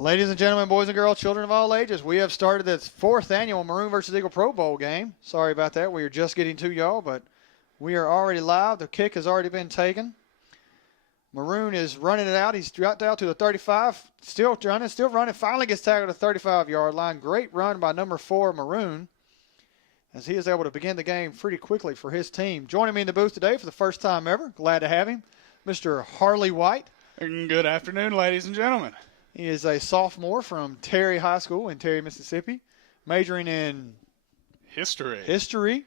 Ladies and gentlemen, boys and girls, children of all ages, we have started this 4th annual Maroon versus Eagle Pro Bowl game. Sorry about that. We are just getting to y'all, but we are already live. The kick has already been taken. Maroon is running it out. He's dropped out to the 35. Still running. Finally gets tackled at the 35-yard line. Great run by number 4, Maroon, as he is able to begin the game pretty quickly for his team. Joining me in the booth today for the first time ever, glad to have him, Mr. Harley White. Good afternoon, ladies and gentlemen. He is a sophomore from Terry High School in Terry, Mississippi, majoring in history.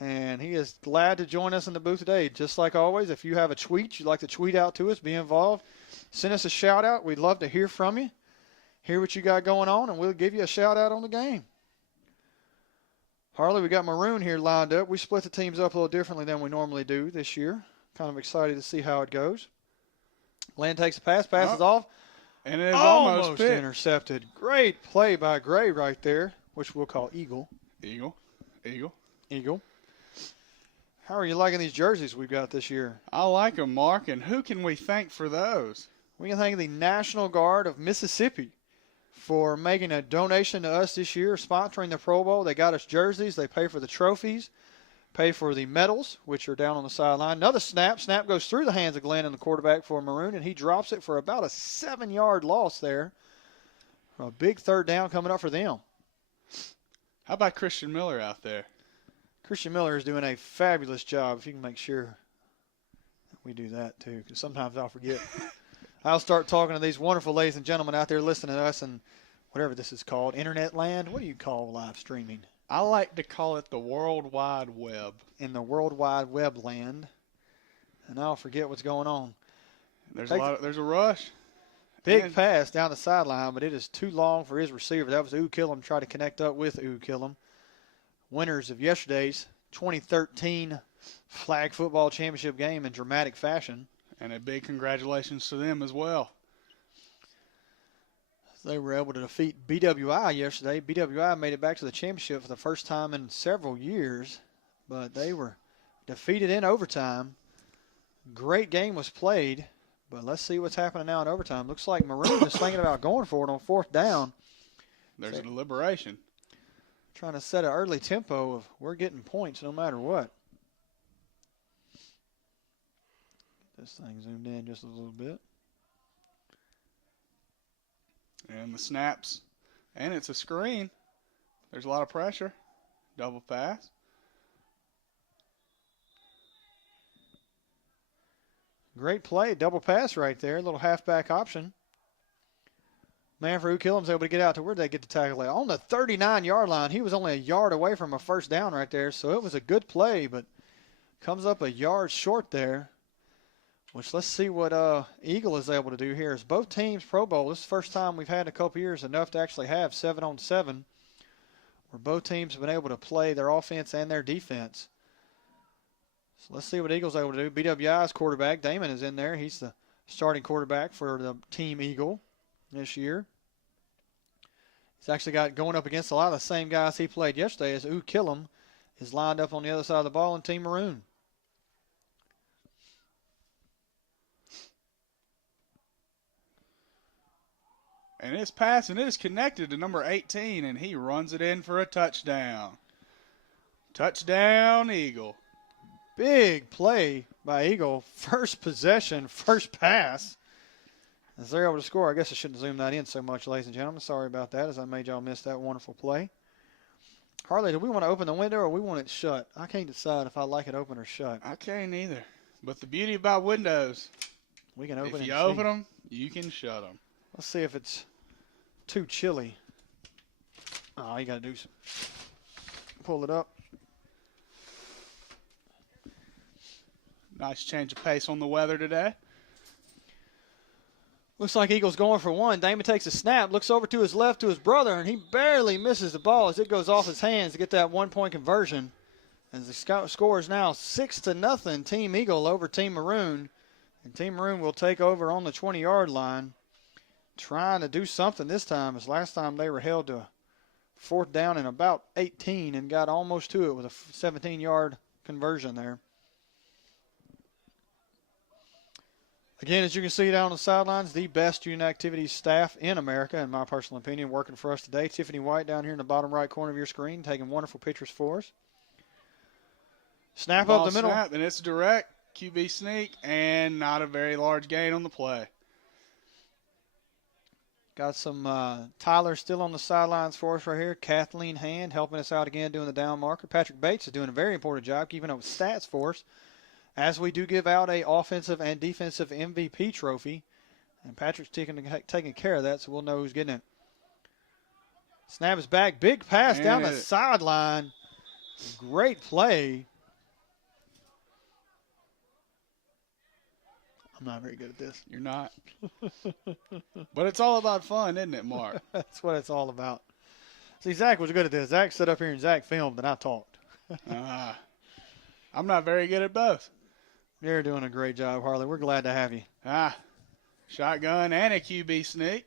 And he is glad to join us in the booth today. Just like always, if you have a tweet you'd like to tweet out to us, be involved, send us a shout out. We'd love to hear from you, hear what you got going on, and we'll give you a shout out on the game. Harley, we got Maroon here lined up. We split the teams up a little differently than we normally do this year. Kind of excited to see how it goes. Land takes the pass, passes off. And it is almost intercepted. Great play by Gray right there, which we'll call Eagle. Eagle. How are you liking these jerseys we've got this year? I like them, Mark. And who can we thank for those? We can thank the National Guard of Mississippi for making a donation to us this year, sponsoring the Pro Bowl. They got us jerseys. They pay for the trophies, pay for the medals, which are down on the sideline. Another snap. Snap goes through the hands of Glenn and the quarterback for Maroon, and he drops it for about a 7-yard loss there. A big third down coming up for them. How about Christian Miller out there? Christian Miller is doing a fabulous job. If you can make sure we do that too, because sometimes I'll forget. I'll start talking to these wonderful ladies and gentlemen out there listening to us and whatever this is called, internet land. What do you call live streaming? I like to call it the World Wide Web. In the World Wide Web land. And I'll forget what's going on. There's a rush. Big pass down the sideline, but it is too long for his receiver. That was Killam trying to connect up with Killam. Winners of yesterday's 2013 Flag Football Championship game in dramatic fashion. And a big congratulations to them as well. They were able to defeat BWI yesterday. BWI made it back to the championship for the first time in several years, but they were defeated in overtime. Great game was played, but let's see what's happening now in overtime. Looks like Maroon is thinking about going for it on 4th down. There's a deliberation. Trying to set an early tempo of we're getting points no matter what. This thing zoomed in just a little bit. And the snaps. And it's a screen. There's a lot of pressure. Double pass. Great play. Double pass right there. A little halfback option. Man for Killam's able to get out to where they get the tackle at. On the 39-yard line. He was only a yard away from a first down right there. So it was a good play, but comes up a yard short there. Which let's see what Eagle is able to do here. As both teams Pro Bowl, this is the first time we've had in a couple years enough to actually have 7-on-7, where both teams have been able to play their offense and their defense. So let's see what Eagle's able to do. BWI's quarterback, Damon, is in there. He's the starting quarterback for the Team Eagle this year. He's actually got going up against a lot of the same guys he played yesterday as Killam is lined up on the other side of the ball in Team Maroon. And his pass, and it is connected to number 18, and he runs it in for a touchdown. Touchdown, Eagle. Big play by Eagle. First possession, first pass. As they're able to score. I guess I shouldn't zoom that in so much, ladies and gentlemen. Sorry about that, as I made y'all miss that wonderful play. Harley, do we want to open the window or we want it shut? I can't decide if I like it open or shut. I can't either. But the beauty about windows, we can open if you open them, you can shut them. Let's see if it's too chilly. Oh, you got to do some. Pull it up. Nice change of pace on the weather today. Looks like Eagle's going for one. Damon takes a snap, looks over to his left to his brother, and he barely misses the ball as it goes off his hands to get that one-point conversion. As the score is now 6-0, Team Eagle over Team Maroon. And Team Maroon will take over on the 20-yard line, trying to do something this time, as last time they were held to 4th down and about 18 and got almost to it with a 17-yard conversion there. Again, as you can see down on the sidelines, the best student activities staff in America, in my personal opinion, working for us today. Tiffany White down here in the bottom right corner of your screen, taking wonderful pictures for us. Snap up the middle. Snap, and it's direct. QB sneak, and not a very large gain on the play. Got some Tyler still on the sidelines for us right here. Kathleen Hand helping us out again doing the down marker. Patrick Bates is doing a very important job keeping up with stats for us, as we do give out a offensive and defensive MVP trophy. And Patrick's taking care of that, so we'll know who's getting it. Snap is back. Big pass down the sideline. Great play. I'm not very good at this. You're not. But it's all about fun, isn't it, Mark? That's what it's all about. See, Zach was good at this. Zach stood up here and Zach filmed, and I talked. I'm not very good at both. You're doing a great job, Harley. We're glad to have you. Shotgun and a QB sneak.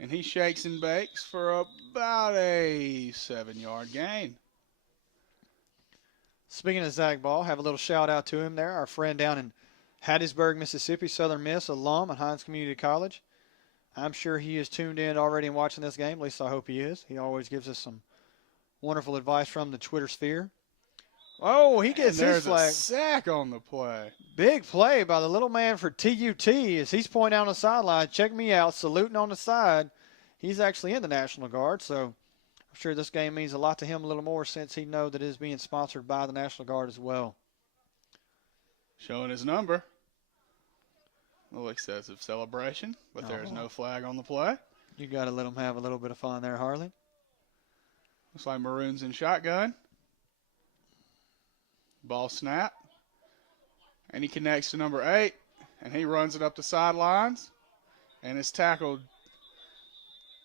And he shakes and bakes for about a 7-yard gain. Speaking of Zach Ball, have a little shout out to him there. Our friend down in Hattiesburg, Mississippi, Southern Miss alum at Hinds Community College. I'm sure he is tuned in already and watching this game. At least I hope he is. He always gives us some wonderful advice from the Twitter sphere. Oh, he gets his flag. There's a sack on the play. Big play by the little man for TUT as he's pointing out on the sideline. Check me out, saluting on the side. He's actually in the National Guard, so I'm sure this game means a lot to him a little more since he knows that it is being sponsored by the National Guard as well. Showing his number. A little excessive celebration, but there's no flag on the play. You got to let him have a little bit of fun there, Harley. Looks like Maroon's in shotgun. Ball snap. And he connects to number 8, and he runs it up the sidelines, and is tackled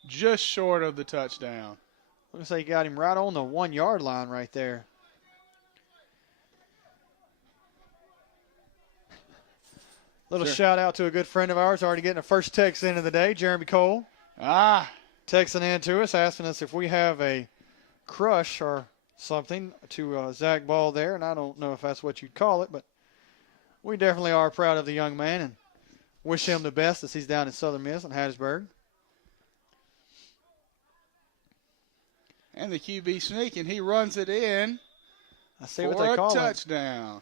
just short of the touchdown. Looks like you got him right on the 1-yard line right there. Little shout out to a good friend of ours, already getting a first text in of the day, Jeremy Cole. Texting in to us, asking us if we have a crush or something to Zach Ball there, and I don't know if that's what you'd call it, but we definitely are proud of the young man and wish him the best as he's down in Southern Miss in Hattiesburg. And the QB sneak, and he runs it in for a touchdown.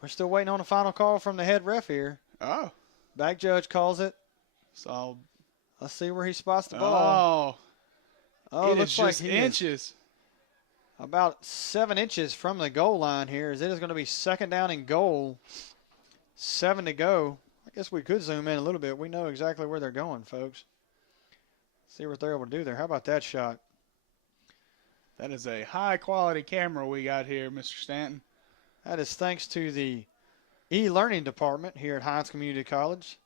We're still waiting on a final call from the head ref here. Oh. Back judge calls it. So let's see where he spots the ball. Oh, it looks like inches. About 7 inches from the goal line here, as it is going to be second down and goal. 7 to go. I guess we could zoom in a little bit. We know exactly where they're going, folks. See what they're able to do there. How about that shot? That is a high-quality camera we got here, Mr. Stanton. That is thanks to the e-learning department here at Hinds Community College.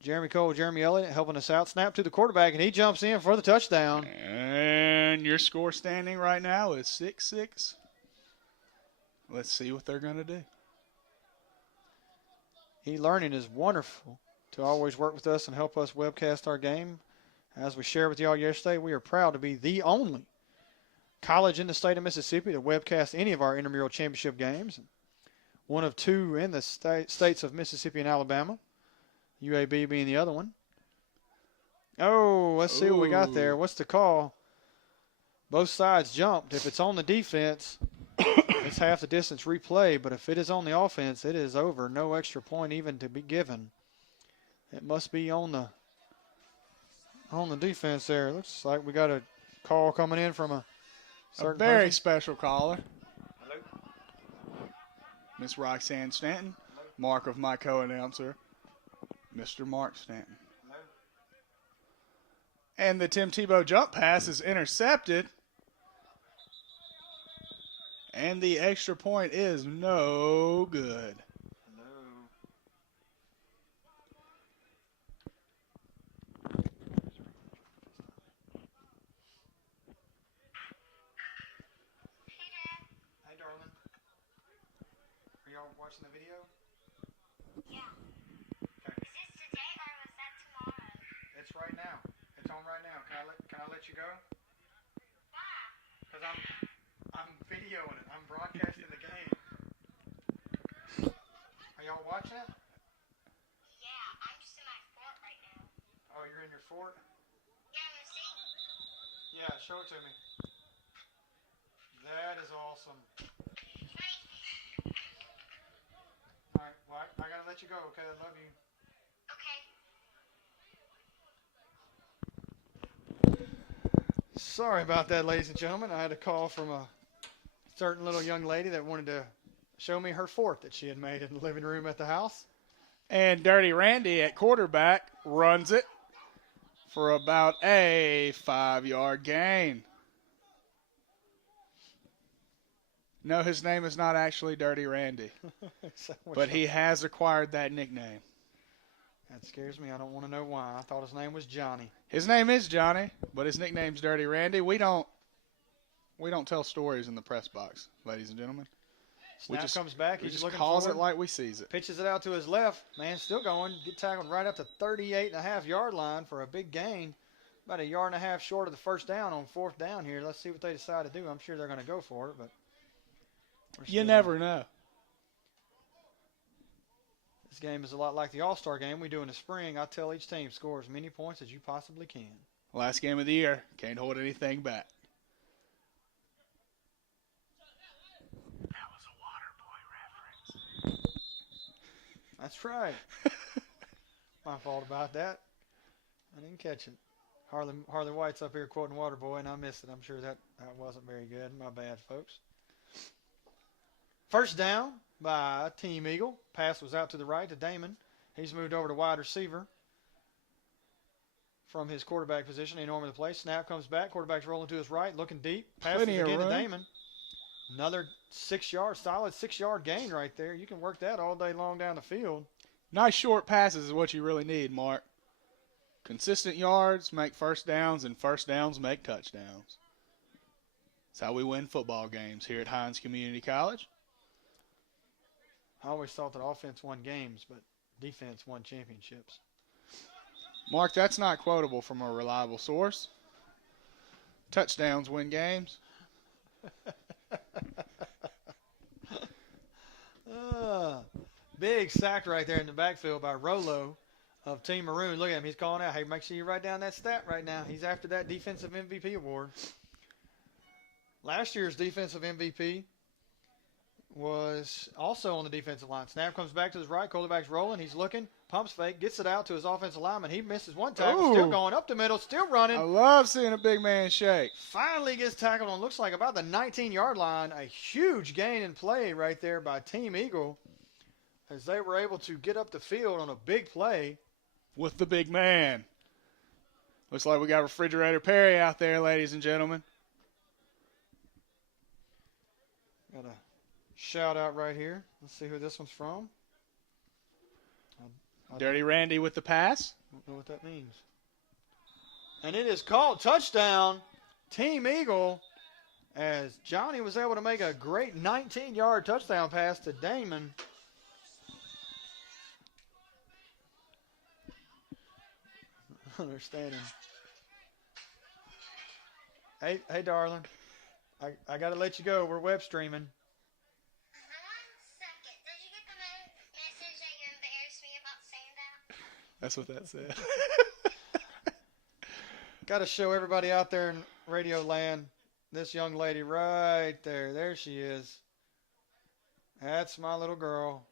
Jeremy Cole, Jeremy Elliott helping us out. Snap to the quarterback, and he jumps in for the touchdown. And your score standing right now is 6-6. Let's see what they're going to do. E-learning is wonderful to always work with us and help us webcast our game. As we shared with y'all yesterday, we are proud to be the only college in the state of Mississippi to webcast any of our intramural championship games. One of 2 in the states of Mississippi and Alabama, UAB being the other one. Oh, let's see what we got there. What's the call? Both sides jumped. If it's on the defense, it's half the distance replay. But if it is on the offense, it is over. No extra point even to be given. It must be on the defense there. Looks like we got a call coming in from a certain very special caller. Hello. Miss Roxanne Stanton. Hello. Mark of my co-announcer, Mr. Mark Stanton. Hello. And the Tim Tebow jump pass is intercepted. And the extra point is no good. Watching the video? Yeah. Okay. Is this today or was that tomorrow? It's right now. It's on right now. Can I let you go? Why? Because I'm videoing it. I'm broadcasting the game. Are y'all watching it? for it? Yeah, you see? Yeah, show it to me. That is awesome. Right. All right, well, I got to let you go, okay? I love you. Okay. Sorry about that, ladies and gentlemen. I had a call from a certain little young lady that wanted to show me her fort that she had made in the living room at the house. And Dirty Randy at quarterback runs it for about a 5-yard gain. No, his name is not actually Dirty Randy, but he has acquired that nickname. That scares me. I don't want to know why. I thought his name was Johnny. His name is Johnny, but his nickname's Dirty Randy. We don't tell stories in the press box, ladies and gentlemen. Snap comes back. We He's just looking calls forward. it like we sees it. Pitches it out to his left. Man, still going. Get tackled right up to 38.5-yard line for a big gain. About 1.5 yards short of the first down on 4th down here. Let's see what they decide to do. I'm sure they're going to go for it, but You never know. This game is a lot like the All-Star game we do in the spring. I tell each team, score as many points as you possibly can. Last game of the year. Can't hold anything back. That was a Waterboy reference. That's right. My fault about that. I didn't catch it. Harley White's up here quoting Waterboy, and I missed it. I'm sure that wasn't very good. My bad, folks. First down by Team Eagle. Pass was out to the right to Damon. He's moved over to wide receiver from his quarterback position. He normally plays. Snap comes back. Quarterback's rolling to his right, looking deep. Passes again to Damon. Another 6-yard, solid 6-yard gain right there. You can work that all day long down the field. Nice short passes is what you really need, Mark. Consistent yards make first downs, and first downs make touchdowns. That's how we win football games here at Hinds Community College. I always thought that offense won games, but defense won championships. Mark, that's not quotable from a reliable source. Touchdowns win games. Big sack right there in the backfield by Rolo of Team Maroon. Look at him. He's calling out, hey, make sure you write down that stat right now. He's after that defensive MVP award. Last year's defensive MVP was also on the defensive line. Snap comes back to his right. Quarterback's rolling. He's looking. Pumps fake. Gets it out to his offensive lineman. He misses one tackle. Still going up the middle. Still running. I love seeing a big man shake. Finally gets tackled on, looks like about the 19-yard line. A huge gain in play right there by Team Eagle as they were able to get up the field on a big play. With the big man. Looks like we got Refrigerator Perry out there, ladies and gentlemen. Got a shout out right here. Let's see who this one's from. Dirty Randy with the pass. Don't know what that means. And it is called touchdown, Team Eagle, as Johnny was able to make a great 19-yard touchdown pass to Damon. Understanding. Hey, darling. I got to let you go. We're web streaming. 1 second. Did you get the message that you embarrassed me about saying that? That's what that said. Got to show everybody out there in radio land this young lady right there. There she is. That's my little girl.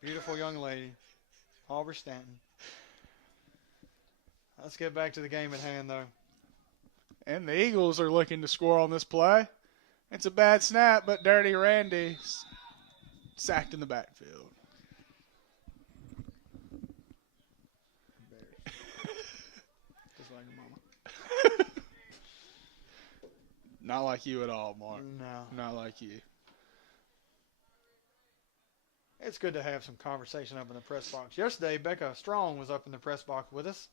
Beautiful young lady. Aubrey Stanton. Let's get back to the game at hand, though. And the Eagles are looking to score on this play. It's a bad snap, but Dirty Randy sacked in the backfield. Just like your mama. Not like you at all, Mark. No. Not like you. It's good to have some conversation up in the press box. Yesterday, Becca Strong was up in the press box with us.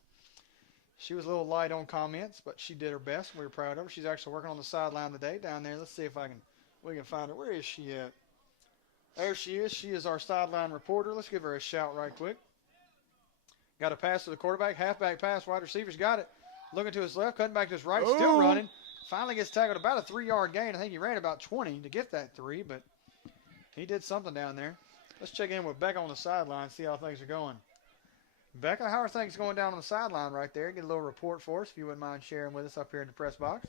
She was a little light on comments, but she did her best. We were proud of her. She's actually working on the sideline today down there. Let's see if we can find her. Where is she at? There she is. She is our sideline reporter. Let's give her a shout right quick. Got a pass to the quarterback. Halfback pass. Wide receiver's got it. Looking to his left. Cutting back to his right. Still running. Finally gets tackled. About a 3-yard gain. I think he ran about 20 to get that 3, but he did something down there. Let's check in with Becca on the sideline, see how things are going. Becca, how are things going down on the sideline right there? Get a little report for us if you wouldn't mind sharing with us up here in the press box.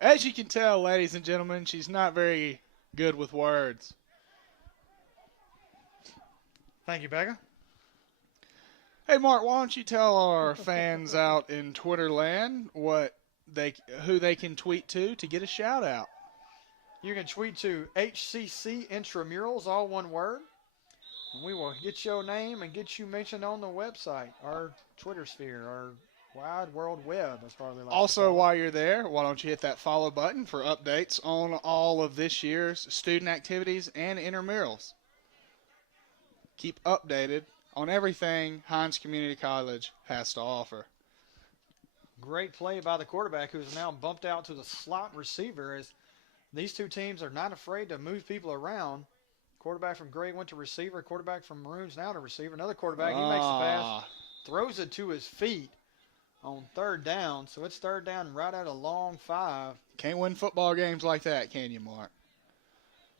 As you can tell, ladies and gentlemen, she's not very good with words. Thank you, Becca. Hey, Mark, why don't you tell our fans out in Twitter land who they can tweet to get a shout out? You can tweet to HCC Intramurals, all one word. And we will get your name and get you mentioned on the website, our Twitter sphere, our wide world web, as far as they like Also, to call it. while you're there, why don't you hit that follow button for updates on all of this year's student activities and intramurals. Keep updated on everything Hinds Community College has to offer. Great play by the quarterback, who's now bumped out to the slot receiver, as these two teams are not afraid to move people around. Quarterback from Gray went to receiver. Quarterback from Maroon's now to receiver. Another quarterback, he makes the pass, throws it to his feet on third down. So it's third down right at a long 5. Can't win football games like that, can you, Mark?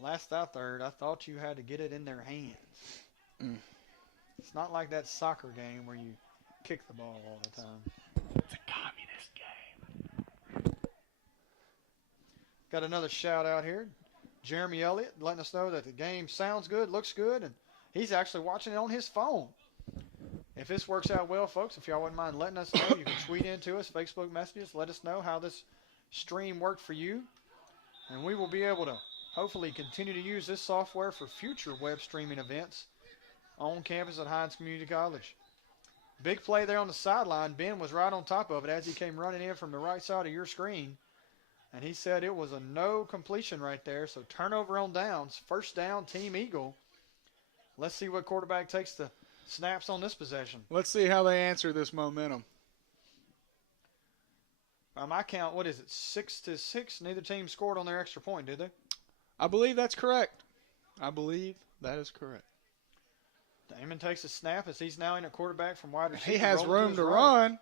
Last I third, I thought you had to get it in their hands. Mm. It's not like that soccer game where you kick the ball all the time. It's a communist game. Got another shout out here. Jeremy Elliott letting us know that the game sounds good, looks good, and he's actually watching it on his phone. If this works out well, folks, if y'all wouldn't mind letting us know, you can tweet into us, Facebook messages, let us know how this stream worked for you. And we will be able to hopefully continue to use this software for future web streaming events on campus at Hinds Community College. Big play there on the sideline. Ben was right on top of it as he came running in from the right side of your screen. And he said it was a no completion right there. So turnover on downs. First down, Team Eagle. Let's see what quarterback takes the snaps on this possession. Let's see how they answer this momentum. By my count, what is it, 6-6? Neither team scored on their extra point, did they? I believe that's correct. I believe that is correct. Damon takes a snap as he's now in a quarterback from wide receiver. He has rolling room his to right. run.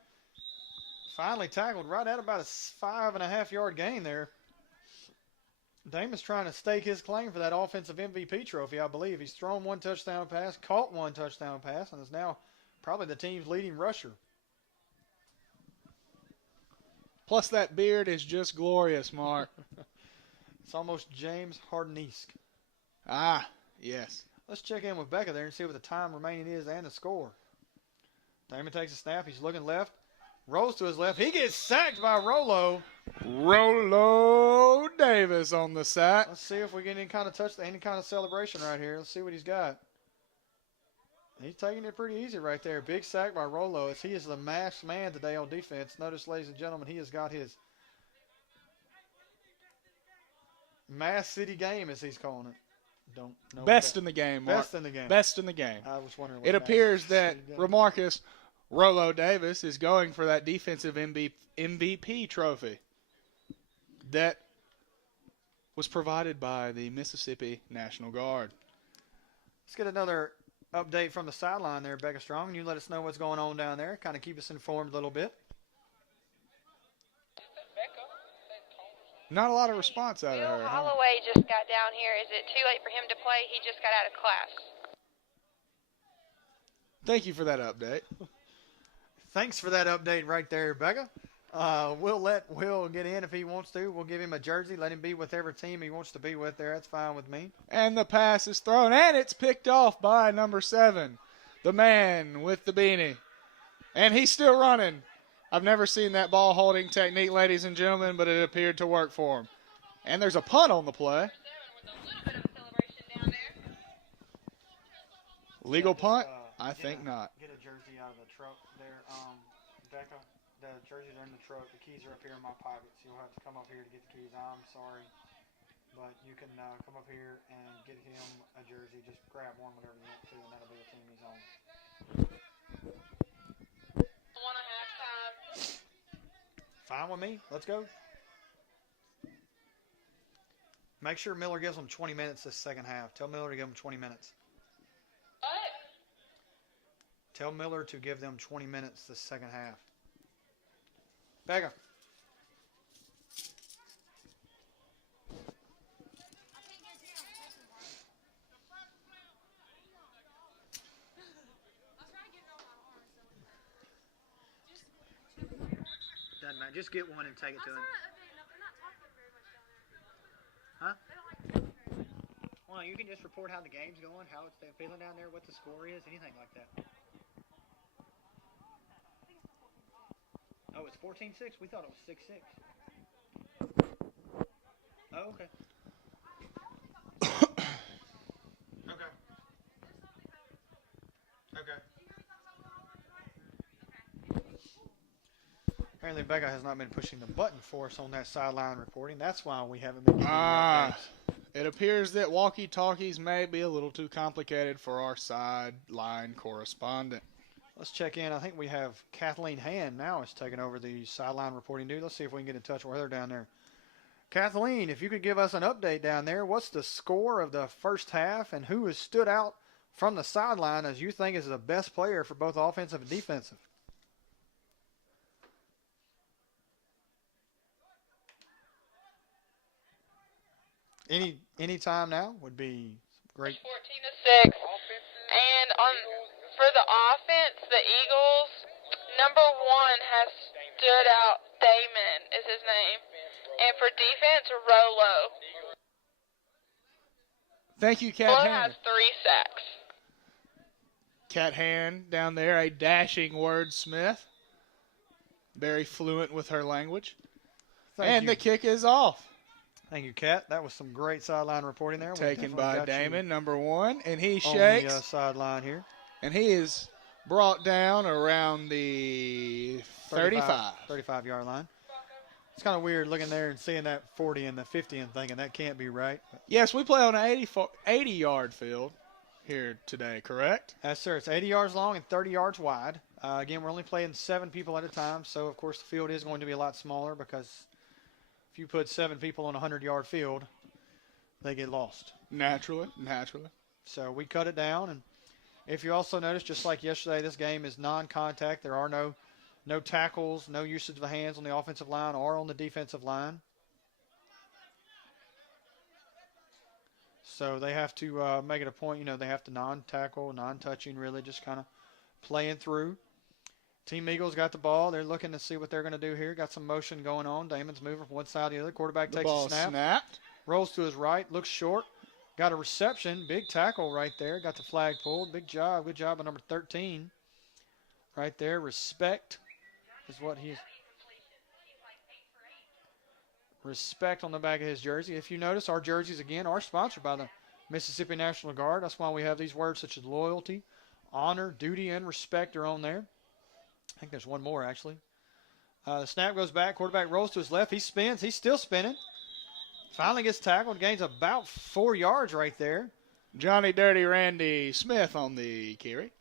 Finally tackled right at about a 5.5-yard gain there. Damon's trying to stake his claim for that offensive MVP trophy, I believe. He's thrown one touchdown pass, caught one touchdown pass, and is now probably the team's leading rusher. Plus that beard is just glorious, Mark. It's almost James Harden-esque. Ah, yes. Let's check in with Becca there and see what the time remaining is and the score. Damon takes a snap. He's looking left. Rolls to his left. He gets sacked by Rolo. Rolo Davis on the sack. Let's see if we get any kind of celebration right here. Let's see what he's got. He's taking it pretty easy right there. Big sack by Rolo as he is the masked man today on defense. Notice, ladies and gentlemen, he has got his Mass City game, as he's calling it. Don't know. Best in the game, Mark. Best in the game. Best in the game. I was wondering what It appears Mass that City game. Remarcus Rolo Davis is going for that defensive MVP trophy that was provided by the Mississippi National Guard. Let's get another update from the sideline there, Becca Strong. You let us know what's going on down there. Kind of keep us informed a little bit. Not a lot of response out of Bill her. Huh? Holloway just got down here. Is it too late for him to play? He just got out of class. Thank you for that update. Thanks for that update right there, Becca. We'll let Will get in if he wants to. We'll give him a jersey. Let him be with every team he wants to be with there. That's fine with me. And the pass is thrown, and it's picked off by number 7, the man with the beanie. And he's still running. I've never seen that ball holding technique, ladies and gentlemen, but it appeared to work for him. And there's a punt on the play. Legal punt? I think not. Get a jersey out of the truck there, Becca. The jerseys are in the truck. The keys are up here in my pockets. You'll have to come up here to get the keys. I'm sorry, but you can come up here and get him a jersey. Just grab one whenever you want to, and that'll be the team he's on. Fine with me. Let's go. Make sure Miller gives them 20 minutes this second half. Tell Miller to give them 20 minutes. Tell Miller to give them 20 minutes this second half. Becca. just get one and take it to him. Huh? Well, you can just report how the game's going, how it's feeling down there, what the score is, anything like that. Oh, it's 14-6? We thought it was 6-6. Oh, okay. Okay. Okay. Apparently, Becca has not been pushing the button for us on that sideline reporting. That's why we haven't been getting updates. It appears that walkie-talkies may be a little too complicated for our sideline correspondent. Let's check in. I think we have Kathleen Hand now is taking over the sideline reporting duty. Let's see if we can get in touch with her down there. Kathleen, if you could give us an update down there, what's the score of the first half and who has stood out from the sideline as you think is the best player for both offensive and defensive? Any time now would be great. 14-6. And for the offense, the Eagles, number 1 has stood out. Damon is his name. And for defense, Rolo. Thank you, Cat Rolo Hand. has 3 sacks. Cat Hand down there, a dashing wordsmith. Very fluent with her language. Thank you. The kick is off. Thank you, Kat. That was some great sideline reporting there. Taken by Damon, number 1, and he on shakes. the sideline here. And he is brought down around the 35-yard line. It's kind of weird looking there and seeing that 40 and the 50 and thinking that can't be right. Yes, we play on an 80-yard field here today, correct? Yes, sir. It's 80 yards long and 30 yards wide. Again, we're only playing 7 people at a time, so, of course, the field is going to be a lot smaller because if you put 7 people on a 100-yard field, they get lost. Naturally. So we cut it down, and if you also notice, just like yesterday, this game is non-contact. There are no tackles, no usage of the hands on the offensive line or on the defensive line. So they have to make it a point, they have to non-tackle, non-touching, really just kind of playing through. Team Eagles got the ball. They're looking to see what they're going to do here. Got some motion going on. Damon's moving from one side to the other. Quarterback takes a snap. Snapped. Rolls to his right. Looks short. Got a reception. Big tackle right there. Got the flag pulled. Big job. Good job by number 13. Right there. Respect is what he's. Respect on the back of his jersey. If you notice, our jerseys, again, are sponsored by the Mississippi National Guard. That's why we have these words such as loyalty, honor, duty, and respect are on there. I think there's one more, actually. The snap goes back. Quarterback rolls to his left. He spins. He's still spinning. Finally gets tackled. Gains about 4 yards right there. Johnny Dirty Randy Smith on the carry.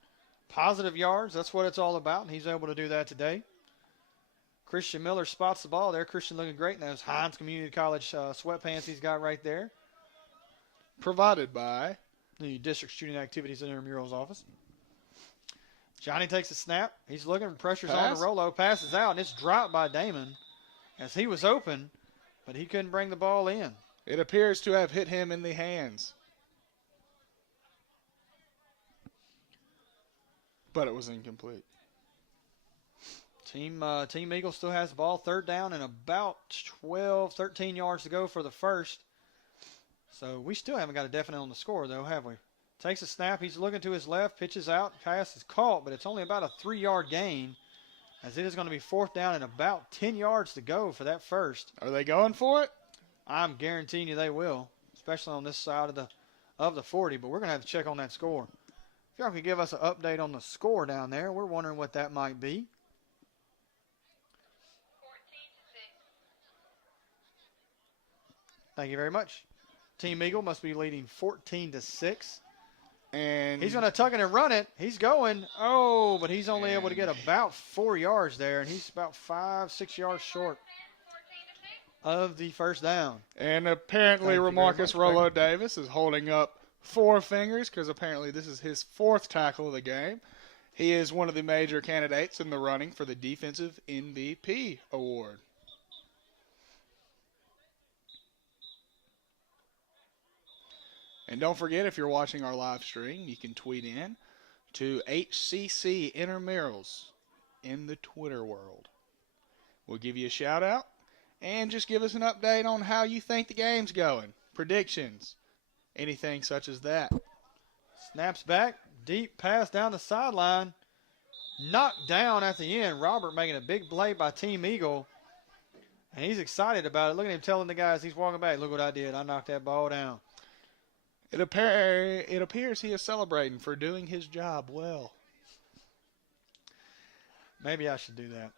Positive yards. That's what it's all about, and he's able to do that today. Christian Miller spots the ball there. Christian looking great in those Hinds Community College sweatpants he's got right there. Provided by the District Student Activities and Intramurals office. Johnny takes a snap. He's looking. Pressure's on the Rolo. Passes out, and it's dropped by Damon as he was open, but he couldn't bring the ball in. It appears to have hit him in the hands. But it was incomplete. Team Eagle still has the ball. 3rd down and about 12, 13 yards to go for the first. So we still haven't got a definite on the score, though, have we? Takes a snap. He's looking to his left. Pitches out. Pass is caught, but it's only about a 3-yard gain as it is going to be 4th down and about 10 yards to go for that first. Are they going for it? I'm guaranteeing you they will, especially on this side of the 40, but we're going to have to check on that score. If y'all could give us an update on the score down there, we're wondering what that might be. 14-6. Thank you very much. Team Eagle must be leading 14-6. And he's going to tuck it and run it. He's going. Oh, but he's only able to get about 4 yards there, and he's about 5-6 yards short of the first down. And apparently Remarcus Rolo Davis is holding up 4 fingers because apparently this is his 4th tackle of the game. He is one of the major candidates in the running for the Defensive MVP award. And don't forget, if you're watching our live stream, you can tweet in to HCC Intramurals in the Twitter world. We'll give you a shout-out and just give us an update on how you think the game's going. Predictions, anything such as that. Snaps back, deep pass down the sideline. Knocked down at the end. Robert making a big play by Team Eagle. And he's excited about it. Look at him telling the guys he's walking back, look what I did. I knocked that ball down. It appears he is celebrating for doing his job well. Maybe I should do that.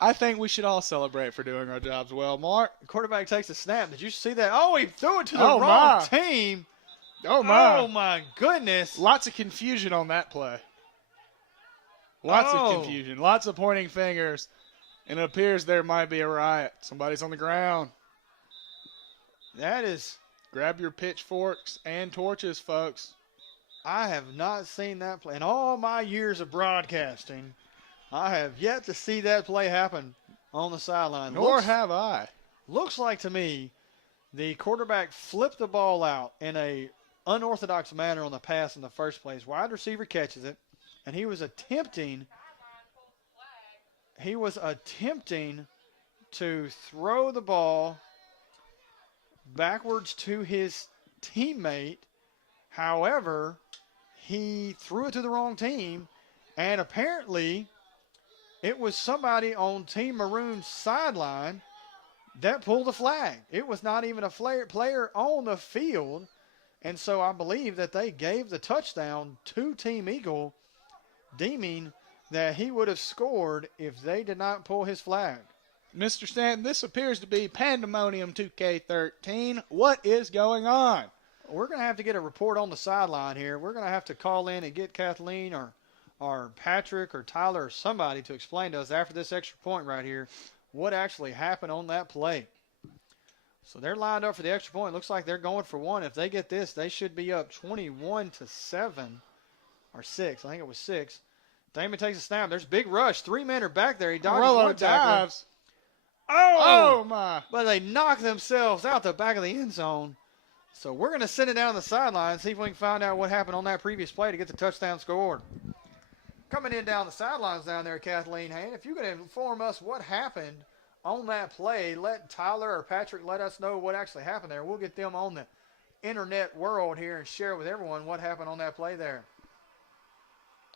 I think we should all celebrate for doing our jobs well, Mark. The quarterback takes a snap. Did you see that? Oh, he threw it to the Oh, wrong my. team. Oh, my. Oh, my goodness. Lots of confusion on that play. Lots Oh. of confusion. Lots of pointing fingers. And it appears there might be a riot. Somebody's on the ground. That is, Grab your pitchforks and torches, folks. I have not seen that play. In all my years of broadcasting, I have yet to see that play happen on the sideline. Nor have I. Looks like to me the quarterback flipped the ball out in a unorthodox manner on the pass in the first place. Wide receiver catches it, and he was attempting to throw the ball backwards to his teammate. However, he threw it to the wrong team, and apparently it was somebody on Team Maroon's sideline that pulled the flag. It was not even a player on the field, and so I believe that they gave the touchdown to Team Eagle, deeming that he would have scored if they did not pull his flag. Mr. Stanton, this appears to be Pandemonium 2K13. What is going on? We're going to have to get a report on the sideline here. We're going to have to call in and get Kathleen or Patrick or Tyler or somebody to explain to us after this extra point right here what actually happened on that play. So they're lined up for the extra point. Looks like they're going for one. If they get this, they should be up 21-7 or 6. I think it was 6. Damon takes a snap. There's a big rush. 3 men are back there. He dodges Rollo one tackler. dives. Oh, my. but they knock themselves out the back of the end zone. So we're going to send it down the sideline and see if we can find out what happened on that previous play to get the touchdown scored. Coming in down the sidelines down there, Kathleen Hain, if you could inform us what happened on that play, let Tyler or Patrick let us know what actually happened there. We'll get them on the internet world here and share with everyone what happened on that play there.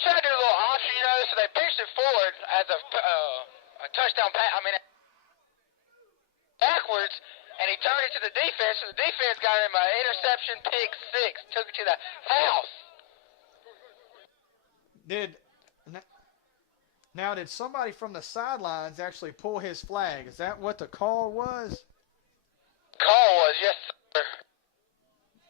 Tried to do a little option, so they pitched it forward as a touchdown pass. Backwards, and he turned it to the defense, and the defense got him an interception, pick 6, took it to the house. Did somebody from the sidelines actually pull his flag? Is that what the call was? Call was, yes, sir.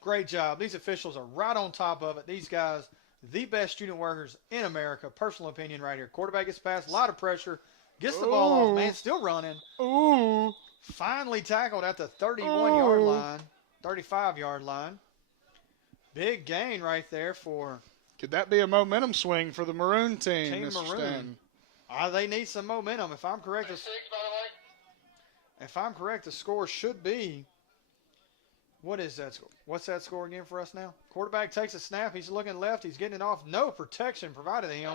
Great job. These officials are right on top of it. These guys, the best student workers in America. Personal opinion right here. Quarterback gets past, a lot of pressure. Gets the ball off, man, still running. Ooh. Finally tackled at the 31-yard line, 35-yard line. Big gain right there for Could that be a momentum swing for the Maroon team, Team Mr. Maroon. Stanton? They need some momentum. If I'm correct, the score should be. What is that score? What's that score again for us now? Quarterback takes a snap. He's looking left. He's getting it off. No protection provided to him.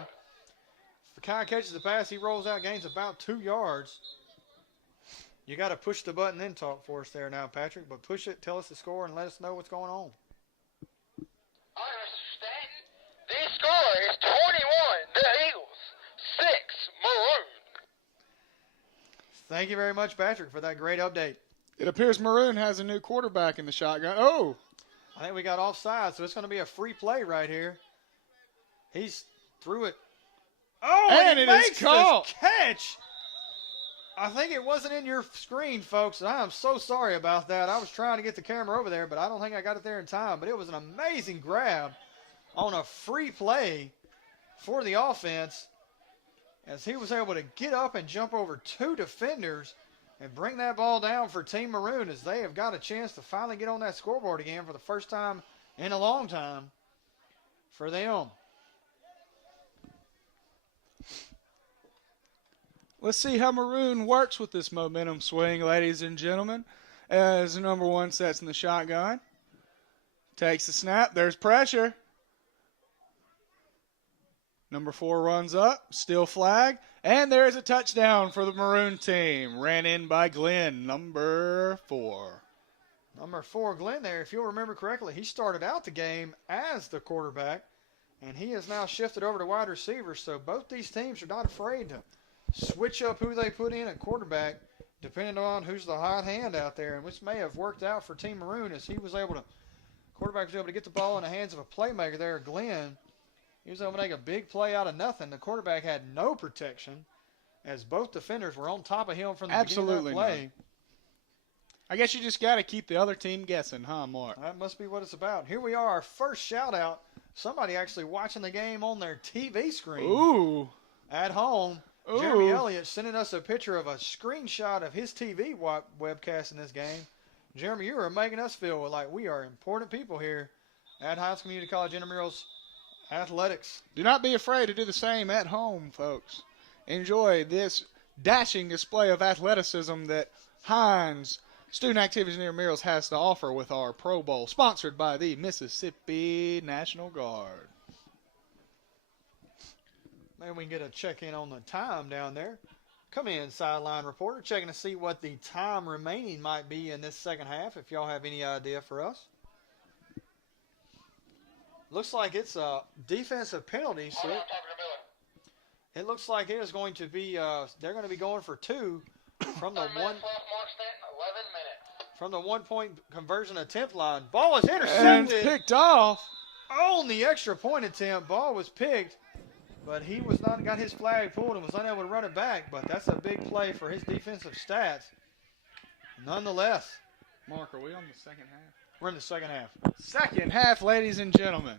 If Kai catches the pass, he rolls out, gains about 2 yards. You got to push the button then talk for us there now, Patrick. But push it, tell us the score, and let us know what's going on. All right, Mr. Stanton, the score is 21, the Eagles, 6, Maroon. Thank you very much, Patrick, for that great update. It appears Maroon has a new quarterback in the shotgun. Oh! I think we got offside, so it's going to be a free play right here. He's threw it. Oh, And he it is makes caught. this catch. I think it wasn't in your screen, folks, and I am so sorry about that. I was trying to get the camera over there, but I don't think I got it there in time. But it was an amazing grab on a free play for the offense as he was able to get up and jump over 2 defenders and bring that ball down for Team Maroon as they have got a chance to finally get on that scoreboard again for the first time in a long time for them. Let's see how Maroon works with this momentum swing, ladies and gentlemen. As the number 1 sets in the shotgun. Takes the snap. There's pressure. Number 4 runs up, still flag, and there's a touchdown for the Maroon team. Ran in by Glenn, number 4. Number 4, Glenn there, if you'll remember correctly, he started out the game as the quarterback, and he has now shifted over to wide receiver, so both these teams are not afraid to switch up who they put in at quarterback, depending on who's the hot hand out there, and which may have worked out for Team Maroon as quarterback was able to get the ball in the hands of a playmaker there, Glenn. He was able to make a big play out of nothing. The quarterback had no protection as both defenders were on top of him from the beginning of the play. Not. I guess you just got to keep the other team guessing, huh, Mark? That must be what it's about. Here we are, our first shout-out. Somebody actually watching the game on their TV screen. Ooh. At home. Ooh. Jeremy Elliott sending us a picture of a screenshot of his TV webcast in this game. Jeremy, you are making us feel like we are important people here at Hinds Community College Intramurals Athletics. Do not be afraid to do the same at home, folks. Enjoy this dashing display of athleticism that Hinds Student Activities and Intramurals has to offer with our Pro Bowl, sponsored by the Mississippi National Guard. Maybe we can get a check-in on the time down there. Come in, sideline reporter, checking to see what the time remaining might be in this second half, if y'all have any idea for us. Looks like it's a defensive penalty. So it looks like it is going to be, they're going to be going for 2 from the one-point conversion attempt line. Ball was intercepted. And picked off. On the extra point attempt, ball was picked. But he was not got his flag pulled and was unable to run it back. But that's a big play for his defensive stats. Nonetheless. Mark, are we on the second half? We're in the second half. Second half, ladies and gentlemen.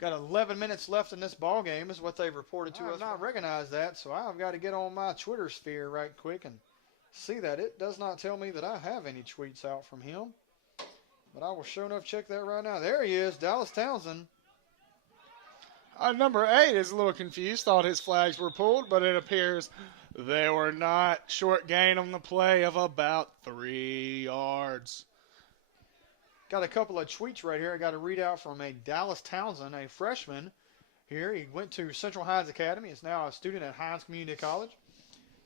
Got 11 minutes left in this ball game is what they've reported to us. I have not recognized that, so I've got to get on my Twitter sphere right quick and see that. It does not tell me that I have any tweets out from him. But I will sure enough check that right now. There he is, Dallas Townsend. Number 8 is a little confused, thought his flags were pulled, but it appears they were not. Short gain on the play of about 3 yards. Got a couple of tweets right here I got to read out from a Dallas Townsend, a freshman here. He went to Central Hinds Academy. He's now a student at Hinds Community College.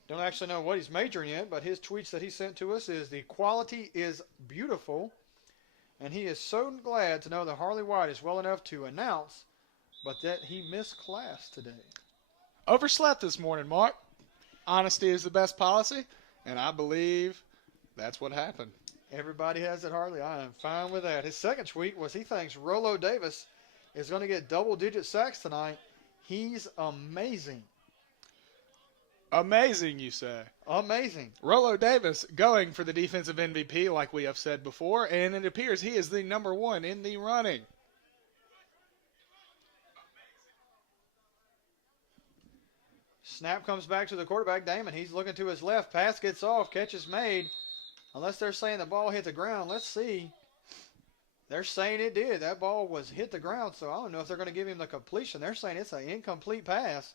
Don't actually know what he's majoring in, but his tweets that he sent to us is, "The quality is beautiful," and he is so glad to know that Harley White is well enough to announce but that he missed class today. Overslept this morning, Mark. Honesty is the best policy, and I believe that's what happened. Everybody has it, Harley. I am fine with that. His second tweet was he thinks Rolo Davis is going to get double-digit sacks tonight. He's amazing. Amazing, you say? Amazing. Rolo Davis going for the defensive MVP, like we have said before, and it appears he is the number 1 in the running. Snap comes back to the quarterback, Damon. He's looking to his left. Pass gets off. Catch is made. Unless they're saying the ball hit the ground. Let's see. They're saying it did. That ball was hit the ground, so I don't know if they're going to give him the completion. They're saying it's an incomplete pass.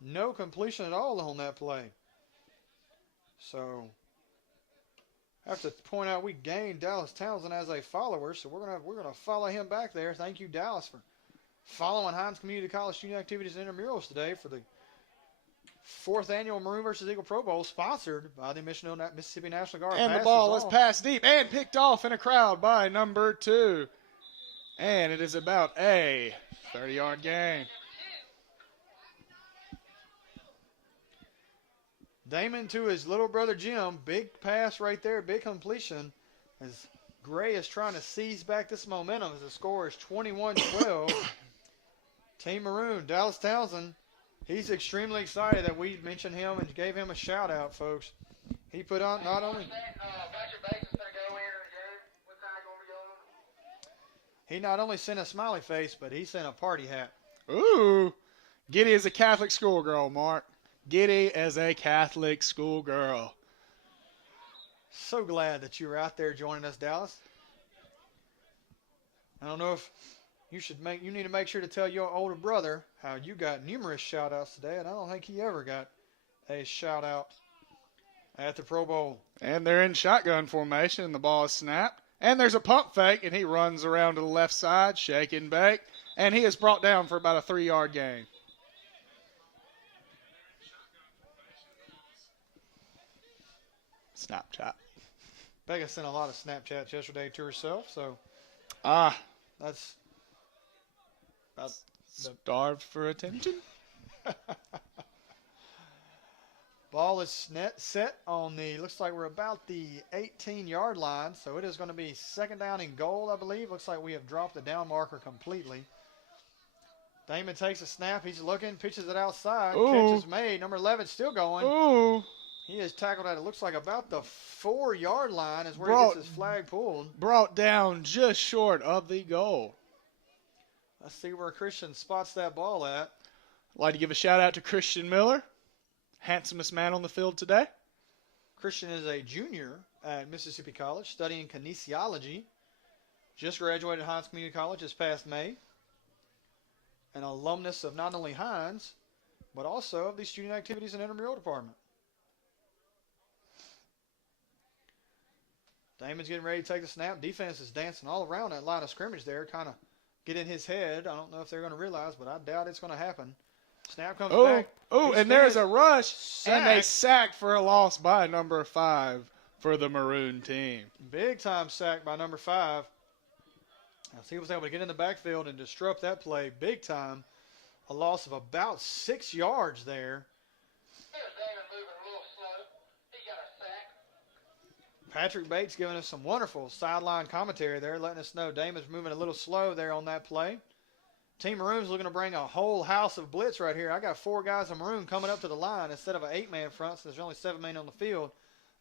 No completion at all on that play. So, I have to point out we gained Dallas Townsend as a follower, so we're gonna follow him back there. Thank you, Dallas, for following Hinds Community College Student Activities and Intramurals today for the 4th annual Maroon vs. Eagle Pro Bowl, sponsored by the Mississippi National Guard. And the ball is passed deep and picked off in a crowd by number 2. And it is about a 30-yard gain. Damon to his little brother Jim. Big pass right there, big completion. As Gray is trying to seize back this momentum as the score is 21-12. Team Maroon, Dallas Townsend. He's extremely excited that we mentioned him and gave him a shout-out, folks. He put on not only... He not only sent a smiley face, but he sent a party hat. Ooh. Giddy is a Catholic schoolgirl, Mark. Giddy as a Catholic schoolgirl. So glad that you were out there joining us, Dallas. I don't know if... You need to make sure to tell your older brother how you got numerous shout-outs today, and I don't think he ever got a shout-out at the Pro Bowl. And they're in shotgun formation, and the ball is snapped. And there's a pump fake, and he runs around to the left side, shake and bake, and he is brought down for about a 3-yard gain. Snapchat. Becca sent a lot of Snapchats yesterday to herself, so that's about Starved for attention. Ball is set on the, looks like we're about the 18-yard line, so it is going to be second down and goal, I believe. Looks like we have dropped the down marker completely. Damon takes a snap. He's looking, pitches it outside. Ooh. Catch is made. Number 11 still going. Ooh. He is tackled at, it looks like about the 4-yard line is where he gets his flag pulled. Brought down just short of the goal. Let's see where Christian spots that ball at. I'd like to give a shout out to Christian Miller, handsomest man on the field today. Christian is a junior at Mississippi College studying kinesiology. Just graduated Hinds Community College this past May. An alumnus of not only Hinds, but also of the Student Activities and Intramural Department. Damon's getting ready to take the snap. Defense is dancing all around that line of scrimmage there, kind of get in his head. I don't know if they're going to realize, but I doubt it's going to happen. Snap comes back. Oh, and there's a rush, and a sack for a loss by number 5 for the Maroon team. Big time sack by number 5. As he was able to get in the backfield and disrupt that play big time. A loss of about 6 yards there. Here's Damon moving a little slow. He got a sack. Patrick Bates giving us some wonderful sideline commentary there, letting us know Damon's moving a little slow there on that play. Team Maroon's looking to bring a whole house of blitz right here. I got 4 guys in Maroon coming up to the line instead of an 8-man front, so there's only 7 men on the field.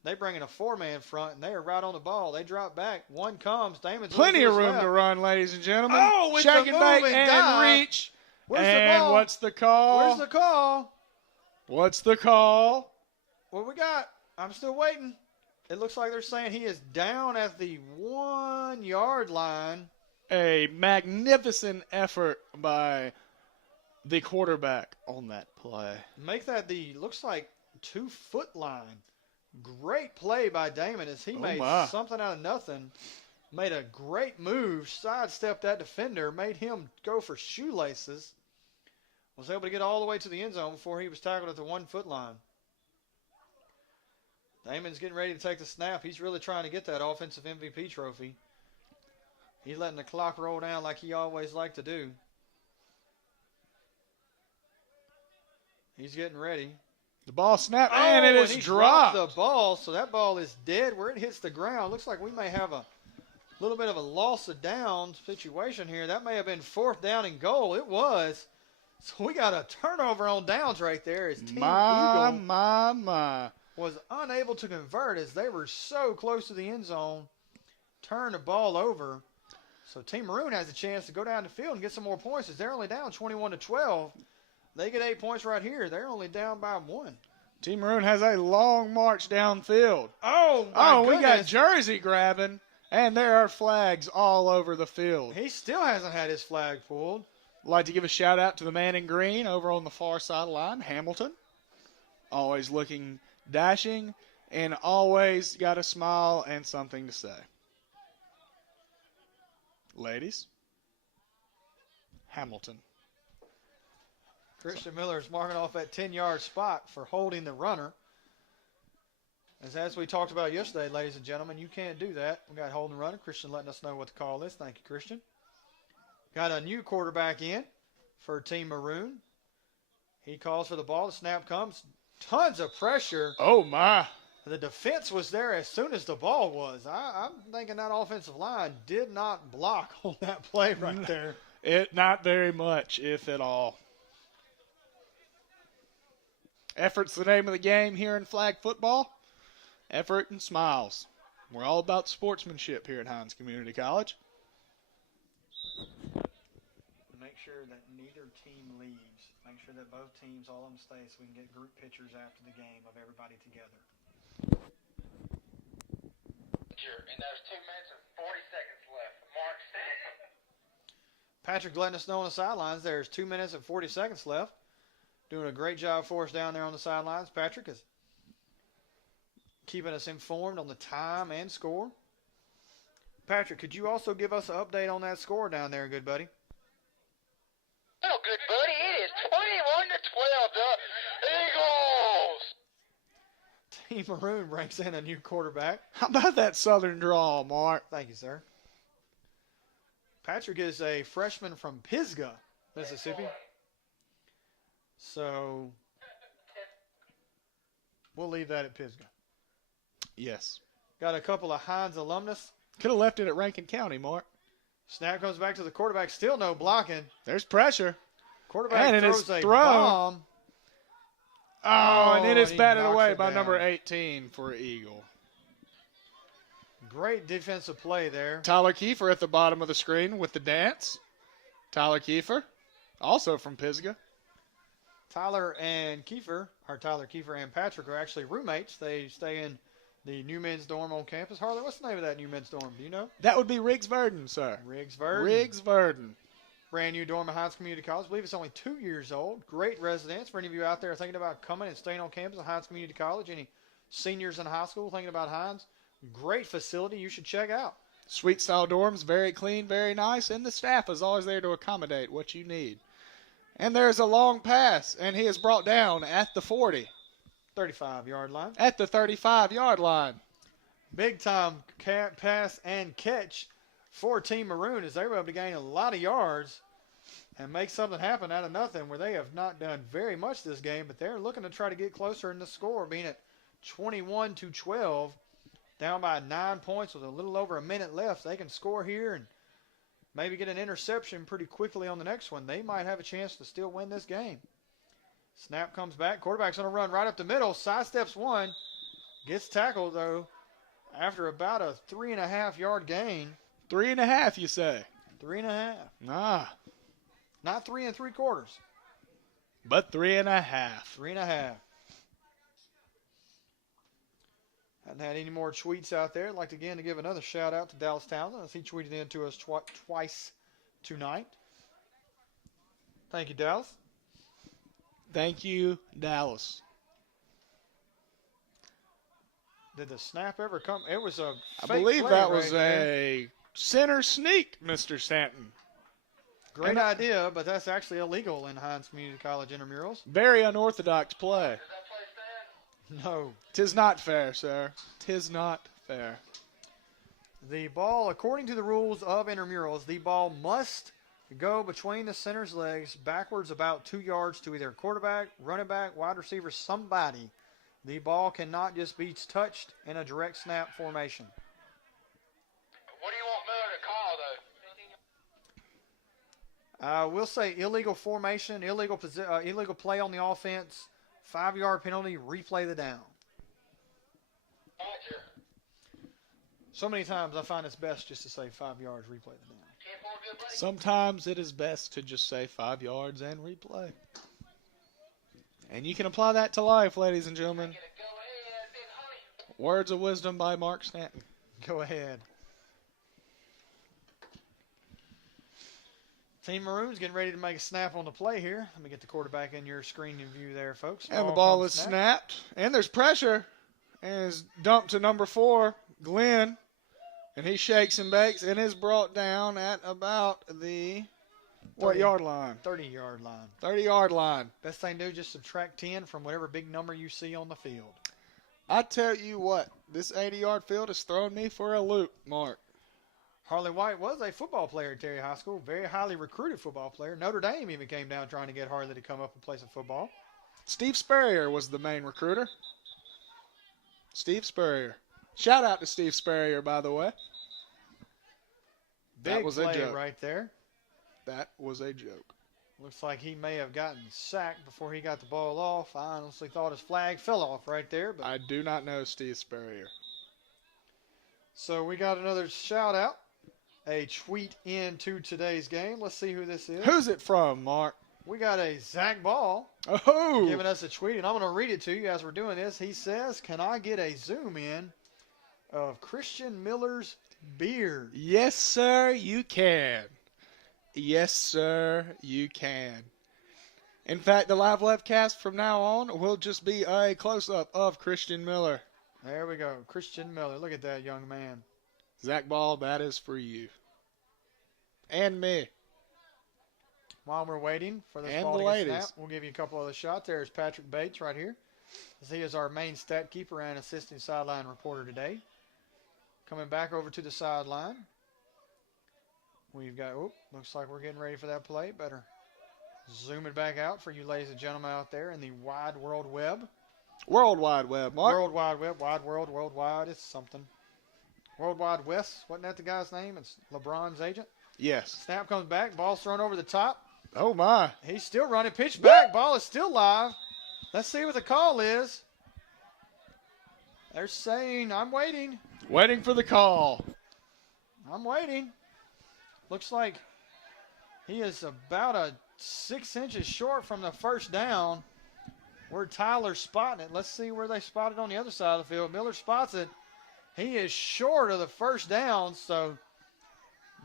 They bring in a 4-man front, and they are right on the ball. They drop back. One comes. Damon's plenty of room to run, ladies and gentlemen. Oh, it's shake a and bake moving and dive. reach. Where's and the ball? what's the call? Where's the call? What's the call? What we got? I'm still waiting. It looks like they're saying he is down at the 1-yard line. A magnificent effort by the quarterback on that play. Make that the, looks like, 2-foot line. Great play by Damon as he made something out of nothing. Made a great move, sidestepped that defender, made him go for shoelaces. Was able to get all the way to the end zone before he was tackled at the 1-foot line. Damon's getting ready to take the snap. He's really trying to get that offensive MVP trophy. He's letting the clock roll down like he always liked to do. He's getting ready. The ball snapped, and it is dropped. The ball, so that ball is dead where it hits the ground. Looks like we may have a little bit of a loss of down situation here. That may have been 4th down and goal. It was. So we got a turnover on downs right there as Team Eagle was unable to convert as they were so close to the end zone. Turn the ball over. So Team Maroon has a chance to go down the field and get some more points as they're only down 21-12. They get 8 points right here. They're only down by 1. Team Maroon has a long march downfield. Oh, we got jersey grabbing, and there are flags all over the field. He still hasn't had his flag pulled. I'd like to give a shout out to the man in green over on the far sideline, Hamilton. Always looking dashing and always got a smile and something to say. Ladies, Hamilton. Christian Miller is marking off that 10-yard spot for holding the runner. As we talked about yesterday, ladies and gentlemen, you can't do that. We got holding the runner. Christian letting us know what the call is. Thank you, Christian. Got a new quarterback in for Team Maroon. He calls for the ball. The snap comes. Tons of pressure. Oh, my. The defense was there as soon as the ball was. I'm thinking that offensive line did not block on that play right there. Not very much, if at all. Effort's the name of the game here in flag football. Effort and smiles. We're all about sportsmanship here at Hinds Community College. Make sure that neither team leaves. Make sure that both teams, all of them stay so we can get group pictures after the game of everybody together. And there's 2 minutes and 40 seconds left. Mark. Patrick letting us know on the sidelines there's 2 minutes and 40 seconds left. Doing a great job for us down there on the sidelines. Patrick is keeping us informed on the time and score. Patrick, could you also give us an update on that score down there, good buddy? Oh, good buddy. It is 21-12. The Team Maroon brings in a new quarterback. How about that southern drawl, Mark? Thank you, sir. Patrick is a freshman from Pisgah, Mississippi. So we'll leave that at Pisgah. Yes. Got a couple of Hinds alumnus. Could have left it at Rankin County, Mark. Snap goes back to the quarterback. Still no blocking. There's pressure. Quarterback And it throws is a thrown. bomb. Oh, and it is he batted knocks away it by down. number 18 for Eagle. Great defensive play there. Tyler Kiefer at the bottom of the screen with the dance. Tyler Kiefer, also from Pisgah. Tyler Kiefer and Patrick are actually roommates. They stay in the new men's dorm on campus. Harley, what's the name of that new men's dorm? Do you know? That would be Riggs Verdon, sir. Riggs Verdon. Riggs Verdon. Brand new dorm at Hinds Community College. I believe it's only 2 years old. Great residence for any of you out there thinking about coming and staying on campus at Hinds Community College. Any seniors in high school thinking about Hinds? Great facility you should check out. Suite style dorms, very clean, very nice, and the staff is always there to accommodate what you need. And there's a long pass, and he is brought down at the 40. 35-yard line. At the 35-yard line. Big time pass and catch for Team Maroon as they were able to gain a lot of yards and make something happen out of nothing, where they have not done very much this game, but they're looking to try to get closer in the score, being at 21-12, down by 9 points with a little over a minute left. They can score here and maybe get an interception pretty quickly on the next one. They might have a chance to still win this game. Snap comes back. Quarterback's going to run right up the middle. Sidesteps one. Gets tackled, though, after about a 3.5-yard gain. 3.5, you say? 3.5. Ah, Not 3 3/4. but 3.5. 3.5. Hadn't had any more tweets out there. I'd like again to give another shout out to Dallas Townsend as he tweeted in to us twice tonight. Thank you, Dallas. Thank you, Dallas. Did the snap ever come? It was a I fake believe play that right was there. a center sneak, Mr. Stanton. Great idea, but that's actually illegal in Hinds Community College intramurals. Very unorthodox play. No. 'Tis not fair, sir. 'Tis not fair. The ball, according to the rules of intramurals, the ball must go between the center's legs backwards about 2 yards to either quarterback, running back, wide receiver, somebody. The ball cannot just be touched in a direct snap formation. What do you want Miller to call, though? We'll say illegal formation, illegal play on the offense, 5-yard penalty, replay the down. Gotcha. So many times I find it's best just to say 5 yards, replay the down. 10-4, good buddy. Sometimes it is best to just say 5 yards and replay. And you can apply that to life, ladies and gentlemen. Go ahead, big honey. Words of wisdom by Mark Stanton. Go ahead. Team Maroon's getting ready to make a snap on the play here. Let me get the quarterback in your screen view there, folks. And the ball comes is snapped. And there's pressure. And is dumped to number 4, Glenn. And he shakes and bakes and is brought down at about the, what 30. yard line? 30-yard line. 30-yard line. Best thing to do, just subtract 10 from whatever big number you see on the field. I tell you what, this 80-yard field has thrown me for a loop, Mark. Harley White was a football player at Terry High School, very highly recruited football player. Notre Dame even came down trying to get Harley to come up and play some football. Steve Spurrier was the main recruiter. Steve Spurrier. Shout out to Steve Spurrier, by the way. Big That was a play joke. right there. That was a joke. Looks like he may have gotten sacked before he got the ball off. I honestly thought his flag fell off right there. But I do not know Steve Spurrier. So we got another shout out, a tweet into today's game. Let's see who this is. Who's it from, Mark? We got a Zach Ball Oh! giving us a tweet, and I'm going to read it to you as we're doing this. He says, "Can I get a zoom in of Christian Miller's beard?" Yes, sir, you can. Yes, sir, you can. In fact, the live webcast from now on will just be a close-up of Christian Miller. There we go. Christian Miller. Look at that young man. Zach Ball, that is for you. And me. While we're waiting for this And ball the to get ladies. snapped, we'll give you a couple other shots. There's Patrick Bates right here. as he is our main stat keeper and assistant sideline reporter today. Coming back over to the sideline. We've got, looks like we're getting ready for that play. Better zoom it back out for you ladies and gentlemen out there in the wide world web. World Wide Web, Mark. World Wide Web, wide world, worldwide, it's something. World Wide West, wasn't that the guy's name? It's LeBron's agent. Yes. Snap comes back, ball's thrown over the top. Oh, my. He's still running, pitch back, ball is still live. Let's see what the call is. They're saying, I'm waiting. Waiting for the call. I'm waiting. Looks like he is about 6 inches short from the first down. Where Tyler's spotting it. Let's see where they spot it on the other side of the field. Miller spots it. He is short of the first down, so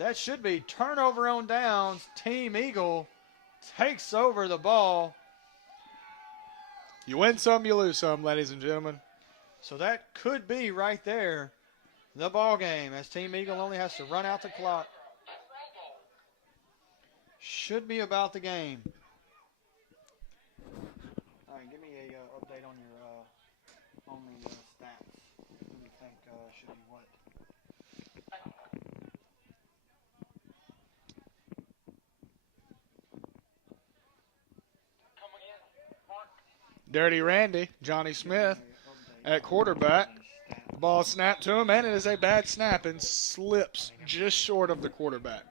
that should be turnover on downs. Team Eagle takes over the ball. You win some, you lose some, ladies and gentlemen. So that could be right there the ball game as Team Eagle only has to run out the clock. Should be about the game. All right, give me a update on your stats. Who do you think should be what? Dirty Randy, Johnny Smith, at quarterback. Ball snapped to him, and it is a bad snap and slips just short of the quarterback.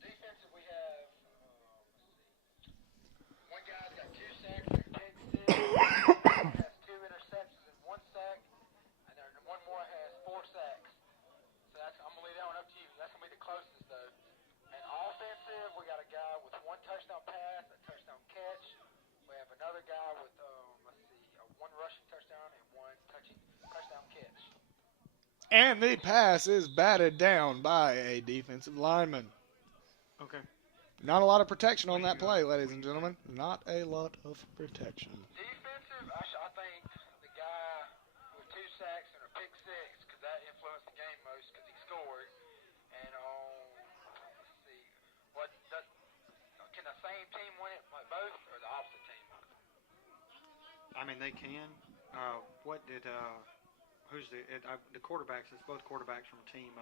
Defensive, we have one guy's got 2 sacks and 10 sticks. One has 2 interceptions and 1 sack, and then one more has 4 sacks. So I'm gonna leave that one up to you. That's gonna be the closest though. And offensive, we got a guy with 1 touchdown pass, a touchdown catch. We have another guy with 1 rushing touchdown and 1 touchdown catch. And the pass is batted down by a defensive lineman. Okay. Not a lot of protection on that play, ladies and gentlemen. Not a lot of protection. Defensive, I think the guy with 2 sacks and a pick 6, because that influenced the game most because he scored. And let's see, can the same team win it, like both, or the opposite team? I mean, they can. What did who's the quarterbacks? It's both quarterbacks from team.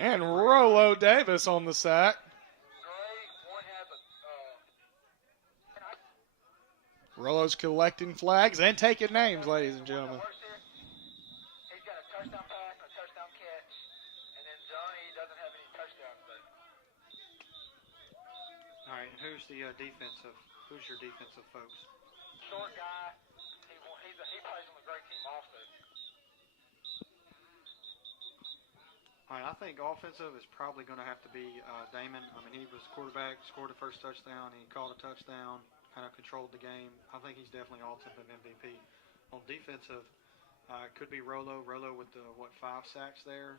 And Rolo Davis on the sack. Gray, one has a. Rolo's collecting flags and taking names, ladies and gentlemen. He's got a touchdown pass and a touchdown catch, and then Johnny doesn't have any touchdowns though. All right, who's the defensive? Who's your defensive folks? Short guy. He plays on a great team also. All right, I think offensive is probably going to have to be Damon. I mean, he was quarterback, scored the first touchdown, he called a touchdown, kind of controlled the game. I think he's definitely all-defensive MVP. On defensive, it could be Rolo. Rolo with the 5 sacks there.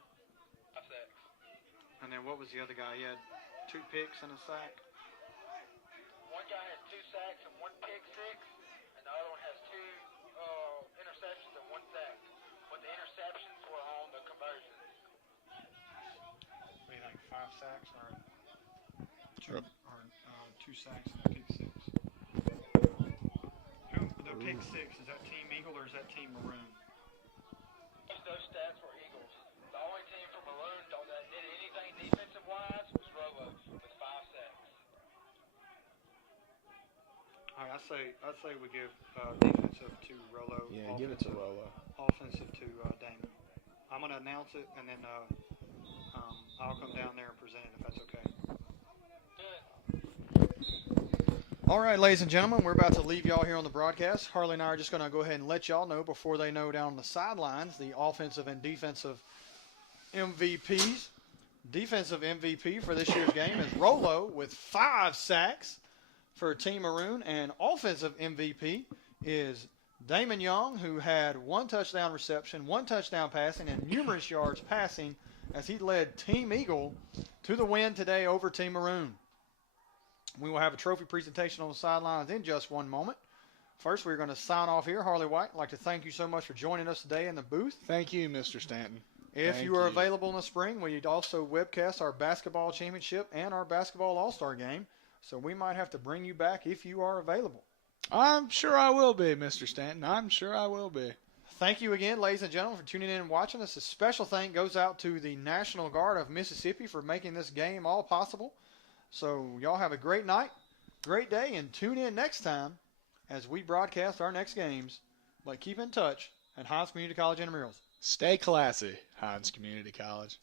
5 sacks. And then what was the other guy? He had 2 picks and a sack. One guy has 2 sacks and 1 pick 6, and the other one has 2 interceptions and 1 sack. But the interceptions were on the conversions. What do you think? 5 sacks or 2 sacks and a pick 6? The pick 6, is that Team Eagle or is that Team Maroon? Those stats were Eagles. The only team from Maroon that did anything defensive-wise was Rolo with 5 sacks. All right, I'd say we give defensive to Rolo. Yeah, give it to Rolo. Offensive to Damon. I'm going to announce it, and then I'll come down there and present it if that's okay. All right, ladies and gentlemen, we're about to leave y'all here on the broadcast. Harley and I are just going to go ahead and let y'all know before they know down on the sidelines the offensive and defensive MVPs. Defensive MVP for this year's game is Rolo with 5 sacks for Team Maroon, and offensive MVP is Damon Young, who had 1 touchdown reception, 1 touchdown passing, and numerous yards passing as he led Team Eagle to the win today over Team Maroon. We will have a trophy presentation on the sidelines in just one moment. First, we're going to sign off here. Harley White, I'd like to thank you so much for joining us today in the booth. Thank you, Mr. Stanton. If you are available in the spring, we'd also webcast our basketball championship and our basketball all-star game. So we might have to bring you back if you are available. I'm sure I will be, Mr. Stanton. I'm sure I will be. Thank you again, ladies and gentlemen, for tuning in and watching us. A special thank goes out to the National Guard of Mississippi for making this game all possible. So y'all have a great night, great day, and tune in next time as we broadcast our next games. But keep in touch at Hinds Community College Intramurals. Stay classy, Hinds Community College.